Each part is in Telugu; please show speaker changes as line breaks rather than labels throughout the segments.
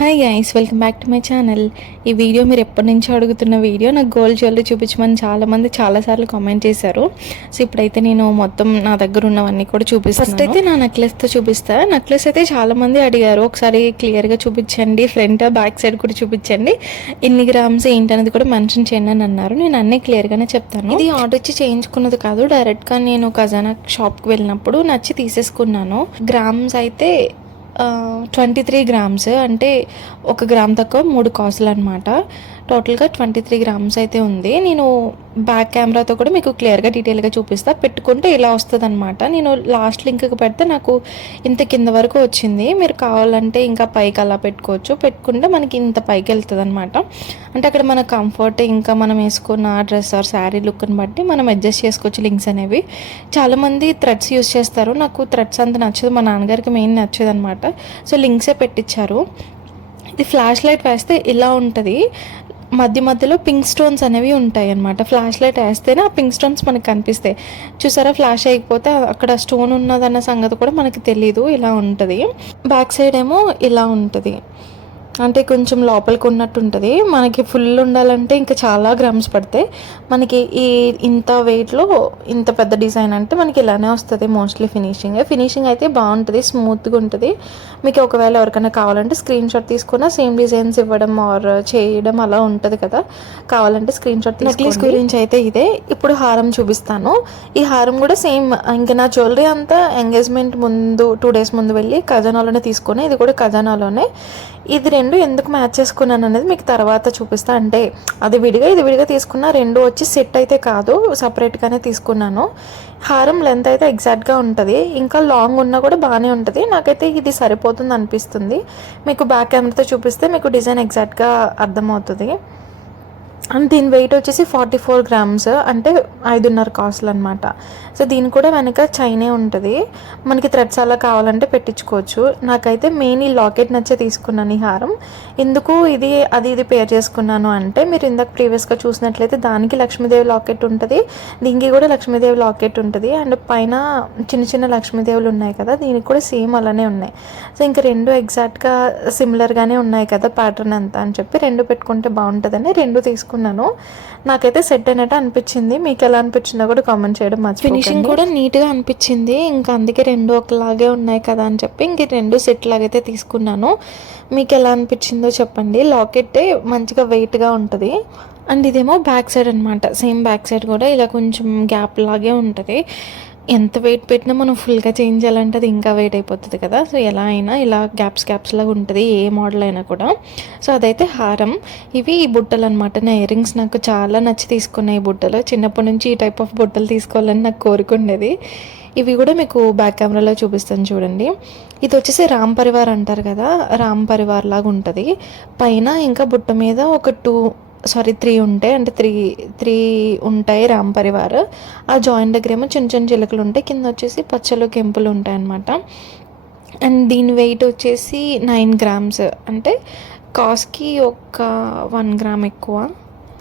Hi guys welcome back to my channel ఈ వీడియో మీరు ఎప్పటి నుంచో అడుగుతున్న వీడియో నాకు గోల్డ్ జ్యువెలరీ చూపించమని చాలామంది చాలాసార్లు కామెంట్ చేశారు. సో ఇప్పుడైతే నేను మొత్తం నా దగ్గర ఉన్నవన్నీ కూడా చూపిస్తాను ఫస్ట్ అయితే నా నెక్లెస్తో చూపిస్తా. నెక్లెస్ అయితే చాలామంది అడిగారు. ఒకసారి క్లియర్గా చూపించండి. ఫ్రంట్ బ్యాక్ సైడ్ కూడా చూపించండి. ఎన్ని గ్రామ్స్ ఏంటనేది కూడా మెన్షన్ చేయండి అని అన్నారు. నేను అన్నీ క్లియర్గానే చెప్తాను. ఇది ఆర్డర్ ఇచ్చి చేయించుకున్నది కాదు. డైరెక్ట్గా నేను ఖజానా షాప్కి వెళ్ళినప్పుడు నచ్చి తీసేసుకున్నాను. గ్రామ్స్ అయితే ట్వంటీ త్రీ గ్రామ్స్ అంటే ఒక గ్రామ్ తక్కువ మూడు కాసులు అనమాట టోటల్గా ట్వంటీ త్రీ గ్రామ్స్ అయితే ఉంది. నేను బ్యాక్ కెమెరాతో కూడా మీకు క్లియర్గా డీటెయిల్గా చూపిస్తా. పెట్టుకుంటే ఇలా వస్తుంది అనమాట నేను లాస్ట్ లింక్కి పెడితే నాకు ఇంత కింద వరకు వచ్చింది. మీరు కావాలంటే ఇంకా పైకి అలా పెట్టుకోవచ్చు. పెట్టుకుంటే మనకి ఇంత పైకి వెళ్తుంది అనమాట అంటే అక్కడ మన కంఫర్ట్ ఇంకా మనం వేసుకున్న డ్రెస్ ఆర్ శారీ లుక్ని బట్టి మనం అడ్జస్ట్ చేసుకోవచ్చు లింక్స్ అనేవి. చాలామంది థ్రెడ్స్ యూస్ చేస్తారు. నాకు థ్రెడ్స్ అంత నచ్చదు. మా నాన్నగారికి మెయిన్ నచ్చదు అనమాట సో లింక్సే పెట్టించారు ఇది ఫ్లాష్ లైట్ వేస్తే ఇలా ఉంటుంది. మధ్య మధ్యలో పింక్ స్టోన్స్ అనేవి ఉంటాయి అనమాట ఫ్లాష్ లైట్ వేస్తేనే ఆ పింక్ స్టోన్స్ మనకు కనిపిస్తాయి. చూసారా? ఫ్లాష్ అయిపోతే అక్కడ స్టోన్ ఉన్నదన్న సంగతి కూడా మనకి తెలీదు. ఇలా ఉంటుంది. బ్యాక్ సైడ్ ఏమో ఇలా ఉంటుంది. అంటే కొంచెం లోపలికి ఉన్నట్టు ఉంటుంది మనకి ఫుల్ ఉండాలంటే ఇంకా చాలా గ్రామ్స్ పడతాయి. మనకి ఈ ఇంత వెయిట్లో ఇంత పెద్ద డిజైన్ అంటే మనకి ఇలానే వస్తుంది మోస్ట్లీ ఫినిషింగ్ ఫినిషింగ్ అయితే బాగుంటుంది స్మూత్గా ఉంటుంది. మీకు ఒకవేళ ఎవరికైనా కావాలంటే స్క్రీన్ షాట్ తీసుకున్న సేమ్ డిజైన్స్ ఇవ్వడం ఆర్ చేయడం అలా ఉంటుంది కదా. కావాలంటే స్క్రీన్ షాట్ నెక్లెస్ గురించి అయితే ఇదే. ఇప్పుడు హారం చూపిస్తాను. ఈ హారం కూడా సేమ్ ఇంకా నా జ్యువెలరీ అంతా ఎంగేజ్మెంట్ ముందు టూ డేస్ ముందు వెళ్ళి ఖజానాలోనే తీసుకుని ఇది కూడా ఖజానాలోనే. ఇది రెండు ఎందుకు మ్యాచ్ చేసుకున్నాను అనేది మీకు తర్వాత చూపిస్తా. అంటే అది విడిగా ఇది విడిగా తీసుకున్న రెండు వచ్చి సెట్ అయితే కాదు సపరేట్గానే తీసుకున్నాను. హారం లెంత్ అయితే ఎగ్జాక్ట్గా ఉంటుంది. ఇంకా లాంగ్ ఉన్నా కూడా బాగానే ఉంటుంది. నాకైతే ఇది సరిపోతుంది అనిపిస్తుంది. మీకు బ్యాక్ కెమెరాతో చూపిస్తే మీకు డిజైన్ ఎగ్జాక్ట్గా అర్థమవుతుంది. అండ్ దీని వెయిట్ వచ్చేసి ఫార్టీ ఫోర్ గ్రామ్స్ అంటే ఐదున్నర కాస్ట్లు అనమాట సో దీని కూడా వెనక చైనే ఉంటుంది. మనకి థ్రెడ్స్ అలా కావాలంటే పెట్టించుకోవచ్చు. నాకైతే మెయిన్ ఈ లాకెట్ నచ్చే తీసుకున్నాను ఈ హారం. ఎందుకు ఇది అది ఇది పేర్ చేసుకున్నాను అంటే మీరు ఇందాక ప్రీవియస్గా చూసినట్లయితే దానికి లక్ష్మీదేవి లాకెట్ ఉంటుంది. దీనికి కూడా లక్ష్మీదేవి లాకెట్ ఉంటుంది. అండ్ పైన చిన్న చిన్న లక్ష్మీదేవులు ఉన్నాయి కదా దీనికి కూడా సేమ్ అలానే ఉన్నాయి. సో ఇంకా రెండు ఎగ్జాక్ట్గా సిమిలర్గానే ఉన్నాయి కదా ప్యాటర్న్ అంతా అని చెప్పి రెండు పెట్టుకుంటే బాగుంటుందని రెండు తీసుకున్నాను. నాకైతే సెట్ అయినట్టు అనిపించింది. మీకు ఎలా అనిపించిందో కూడా కామెంట్ చేయడం మంచి ఫినిషింగ్ కూడా నీట్గా అనిపించింది. ఇంకా అందుకే రెండు ఒకలాగే ఉన్నాయి కదా అని చెప్పి ఇంక రెండు సెట్ లాగైతే తీసుకున్నాను. మీకు ఎలా అనిపించిందో చెప్పండి. లాకెట్ మంచిగా వెయిట్గా ఉంటుంది. అండ్ ఇదేమో బ్యాక్ సైడ్ అనమాట సేమ్ బ్యాక్ సైడ్ కూడా ఇలా కొంచెం గ్యాప్ లాగే ఉంటుంది. ఎంత వెయిట్ పెట్టినా మనం ఫుల్గా చేంజ్ చేయాలంటే అది ఇంకా వెయిట్ అయిపోతుంది కదా. సో ఎలా అయినా ఇలా గ్యాప్స్ గ్యాప్స్ లాగా ఉంటుంది ఏ మోడల్ అయినా కూడా. సో అదైతే హారం. ఇవి ఈ బుట్టలు అనమాట నా ఇయర్ రింగ్స్ నాకు చాలా నచ్చి తీసుకున్నాయి ఈ బుట్టలు. చిన్నప్పటి నుంచి ఈ టైప్ ఆఫ్ బుట్టలు తీసుకోవాలని నాకు కోరుకుండేది ఇవి కూడా మీకు బ్యాక్ కెమెరాలో చూపిస్తాను చూడండి. ఇది వచ్చేసి రామ్ పరివార్ అంటారు కదా. రామ్ పరివార్ లాగా ఉంటుంది. పైన ఇంకా బుట్ట మీద ఒక టూ సారీ త్రీ ఉంటాయి అంటే త్రీ త్రీ ఉంటాయి రామ్ పరివార్. ఆ జాయింట్ దగ్గర ఏమో చిన్న చిన్న చిలుకలు ఉంటాయి. కింద వచ్చేసి పచ్చలు కెంపులు ఉంటాయి అన్నమాట. అండ్ దీని వెయిట్ వచ్చేసి నైన్ గ్రామ్స్ అంటే కాస్ట్కి ఒక వన్ గ్రామ్ ఎక్కువ.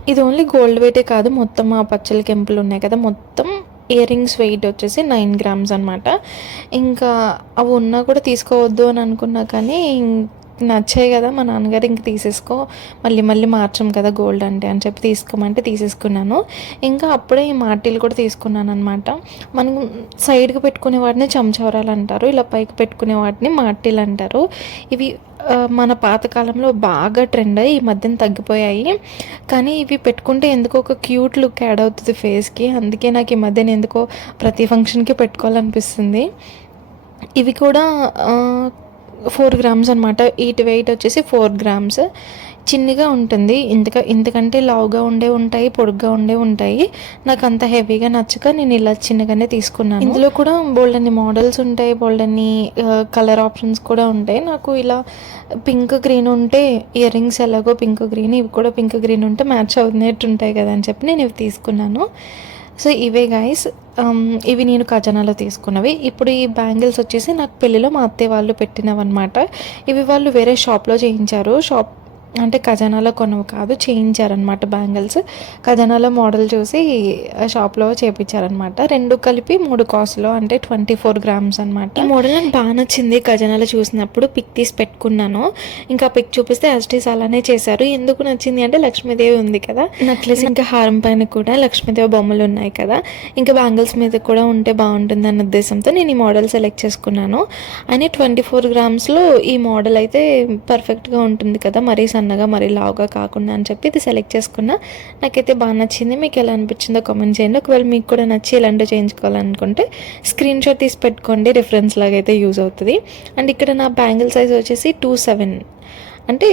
ఇది ఓన్లీ గోల్డ్ వెయిటే కాదు మొత్తం ఆ పచ్చల కెంపులు ఉన్నాయి కదా. మొత్తం ఇయర్ రింగ్స్ వెయిట్ వచ్చేసి నైన్ గ్రామ్స్ అనమాట ఇంకా అవి ఉన్నా కూడా తీసుకోవద్దు అని అనుకున్నా కానీ నచ్చాయి కదా మా నాన్నగారు ఇంక తీసేసుకో మళ్ళీ మళ్ళీ మార్చం కదా గోల్డ్ అంటే అని చెప్పి తీసుకోమంటే తీసేసుకున్నాను. ఇంకా అప్పుడే ఈ మాటీలు కూడా తీసుకున్నాను అనమాట మనం సైడ్కి పెట్టుకునే వాటిని చంచవరాలు అంటారు ఇలా పైకి పెట్టుకునే వాటిని మాటీలు అంటారు. ఇవి మన పాతకాలంలో బాగా ట్రెండ్ అయ్యి ఈ మధ్యన తగ్గిపోయాయి. కానీ ఇవి పెట్టుకుంటే ఎందుకో ఒక క్యూట్ లుక్ యాడ్ అవుతుంది ఫేస్కి. అందుకే నాకు ఈ మధ్యన ఎందుకో ప్రతి ఫంక్షన్కి పెట్టుకోవాలనిపిస్తుంది. ఇవి కూడా ఫోర్ గ్రామ్స్ అనమాట ఈట్ వెయిట్ వచ్చేసి ఫోర్ గ్రామ్స్. చిన్నగా ఉంటుంది. ఇంతక ఇంతకంటే లావుగా ఉండే ఉంటాయి పొడుగ్గా ఉండే ఉంటాయి. నాకు అంత హెవీగా నచ్చక నేను ఇలా చిన్నగానే తీసుకున్నాను. ఇందులో కూడా బోల్డన్ని మోడల్స్ ఉంటాయి బోల్డన్ని కలర్ ఆప్షన్స్ కూడా ఉంటాయి. నాకు ఇలా పింక్ గ్రీన్ ఉంటే ఇయర్ రింగ్స్ ఎలాగో పింక్ గ్రీన్ ఇవి కూడా పింక్ గ్రీన్ ఉంటే మ్యాచ్ అవుతున్నట్టు ఉంటాయి కదా అని చెప్పి నేను ఇవి తీసుకున్నాను. సో ఇవే గాయస్ um, ఇవి నేను ఖజానాలో తీసుకున్నవి. ఇప్పుడు ఈ బ్యాంగిల్స్ వచ్చేసి నాకు పెళ్ళిలో మా అత్తయ్య వాళ్ళు పెట్టినవన్నమాట. ఇవి వాళ్ళు వేరే షాప్లో చేయించారు. షాప్ అంటే ఖజానాలో కొనవు కాదు చేయించారనమాట బ్యాంగిల్స్. ఖజానాలో మోడల్ చూసి షాప్లో చేయించారనమాట రెండు కలిపి మూడు కాస్ట్లో అంటే ట్వంటీ ఫోర్ గ్రామ్స్ అనమాట ఈ మోడల్ నాకు బాగా నచ్చింది ఖజానాలో చూసినప్పుడు. పిక్ తీసి పెట్టుకున్నాను. ఇంకా పిక్ చూపిస్తే ఎస్టీస్ అలానే చేశారు. ఎందుకు నచ్చింది అంటే లక్ష్మీదేవి ఉంది కదా. నెక్లెస్ ఇంకా హారం పైన కూడా లక్ష్మీదేవి బొమ్మలు ఉన్నాయి కదా. ఇంకా బ్యాంగిల్స్ మీద కూడా ఉంటే బాగుంటుంది అన్న ఉద్దేశంతో నేను ఈ మోడల్ సెలెక్ట్ చేసుకున్నాను. అని ట్వంటీ ఫోర్ గ్రామ్స్లో ఈ మోడల్ అయితే పర్ఫెక్ట్గా ఉంటుంది కదా. మరీ సన్నగా మరి లావుగా కాకుండా అని చెప్పి ఇది సెలెక్ట్ చేసుకున్నా. నాకైతే బాగా నచ్చింది. మీకు ఎలా అనిపించిందో కామెంట్ చేయండి. ఒకవేళ మీకు కూడా నచ్చి ఇలాంటివి చేయించుకోవాలనుకుంటే స్క్రీన్ షాట్ తీసి పెట్టుకోండి. రిఫరెన్స్ లాగా అయితే యూజ్ అవుతుంది. అండ్ ఇక్కడ నా బ్యాంగిల్ సైజ్ వచ్చేసి టూ సెవెన్ అంటే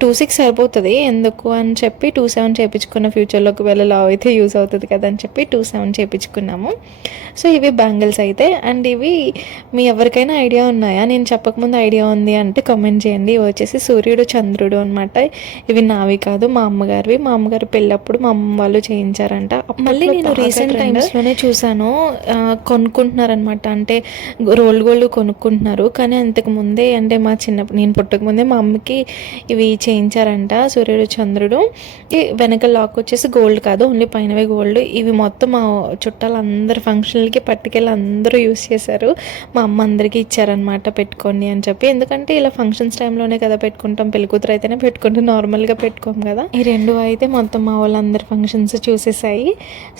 టూ సిక్స్ సరిపోతుంది. ఎందుకు అని చెప్పి టూ సెవెన్ చేయించుకున్న ఫ్యూచర్లో ఒకవేళ లావ్ అయితే యూజ్ అవుతుంది కదా అని చెప్పి టూ సెవెన్ చేయించుకున్నాము సో ఇవి బ్యాంగిల్స్ అయితే. అండ్ ఇవి మీ ఎవరికైనా ఐడియా ఉన్నాయా? నేను చెప్పకముందు ఐడియా ఉంది అంటే కామెంట్ చేయండి. ఇవి వచ్చేసి సూర్యుడు చంద్రుడు అనమాట ఇవి నావి కాదు మా అమ్మగారివి. మా అమ్మగారు పెళ్ళప్పుడు మా అమ్మ వాళ్ళు చేయించారంట. మళ్ళీ నేను రీసెంట్ టైమ్స్లోనే చూసాను ఆ, కొనుక్కుంటున్నారనమాట అంటే రోల్ గోల్డ్ కొనుక్కుంటున్నారు. కానీ అంతకు ముందే అంటే మా చిన్నప్పుడు నేను పుట్టక ముందే మా అమ్మకి ఇవి చేయించారంట సూర్యుడు చంద్రుడు. ఈ వెనక లాక్ వచ్చేసి గోల్డ్ కాదు ఓన్లీ పైనవే గోల్డ్ ఇవి మొత్తం మా చుట్టాలు అందరు ఫంక్షన్లకి పట్టుకెళ్ళి అందరూ యూస్ చేశారు. మా అమ్మ అందరికీ ఇచ్చారనమాట పెట్టుకోండి అని చెప్పి. ఎందుకంటే ఇలా ఫంక్షన్స్ టైంలోనే కదా పెట్టుకుంటాం పెళ్ళి కూతురు అయితేనే పెట్టుకుంటాం నార్మల్గా పెట్టుకోం కదా. ఈ రెండు అయితే మొత్తం మా వాళ్ళందరి ఫంక్షన్స్ చూసేసాయి.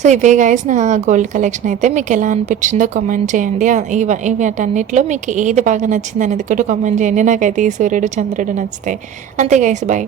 సో ఇవే గాయస్ నా గోల్డ్ కలెక్షన్ అయితే. మీకు ఎలా అనిపించిందో కామెంట్ చేయండి. ఇవ ఇవి వాటన్నిటిలో మీకు ఏది బాగా నచ్చింది అనేది కూడా కామెంట్ చేయండి. నాకైతే ఈ సూర్యుడు చంద్రుడు నచ్చితే. అంతే గైస్ బాయ్